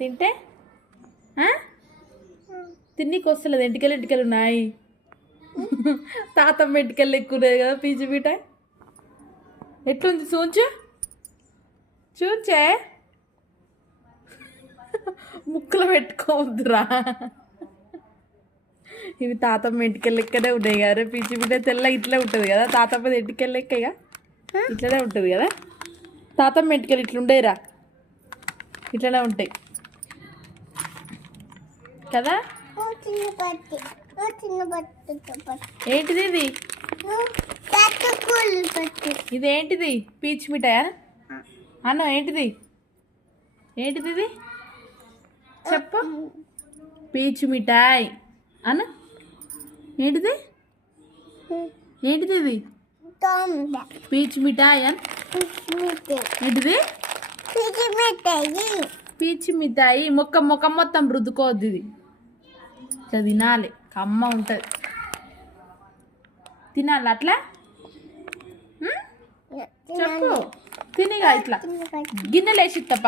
తింటే తిన్నీకి వస్తలేదు. ఎంటికలు ఉన్నాయి. తాతమ్మ ఎంటికలు ఎక్కువ ఉన్నాయి కదా పీచు మిఠాయి. ఎట్లుంది చూచే ముక్కలు పెట్టుకోవద్దురా. ఇవి తాతమ్మ ఎంటికలు లెక్కనే ఉన్నాయి కదా. పీచు మిఠాయి తెల్ల ఇట్లా ఉంటుంది కదా. తాతమ్మ ఎంటికలు లెక్క ఇక ఇట్లనే ఉంటుంది కదా. తాతమ్మ ఎంటికలు ఇట్లుండేరా, ఇట్లనే ఉంటాయి కదా. ఏంటిది ఇది? ఇదేంటిది? పీచు మిఠాయా అన్న? ఏంటిది ఇది? చెప్పు. పీచు మిఠాయి అన్న. ఏంటిది ఇది? పీచు మిఠాయి అని. ఏంటిది? పీచు మిఠాయి. ముఖం మొత్తం రుద్దుకోవద్దు. ఇది ఇట్లా తినాలి, కమ్మ ఉంటుంది. తినాలి అట్లా. చెప్పు. తినిగా ఇట్లా గిన్నెలు వేసి తప్ప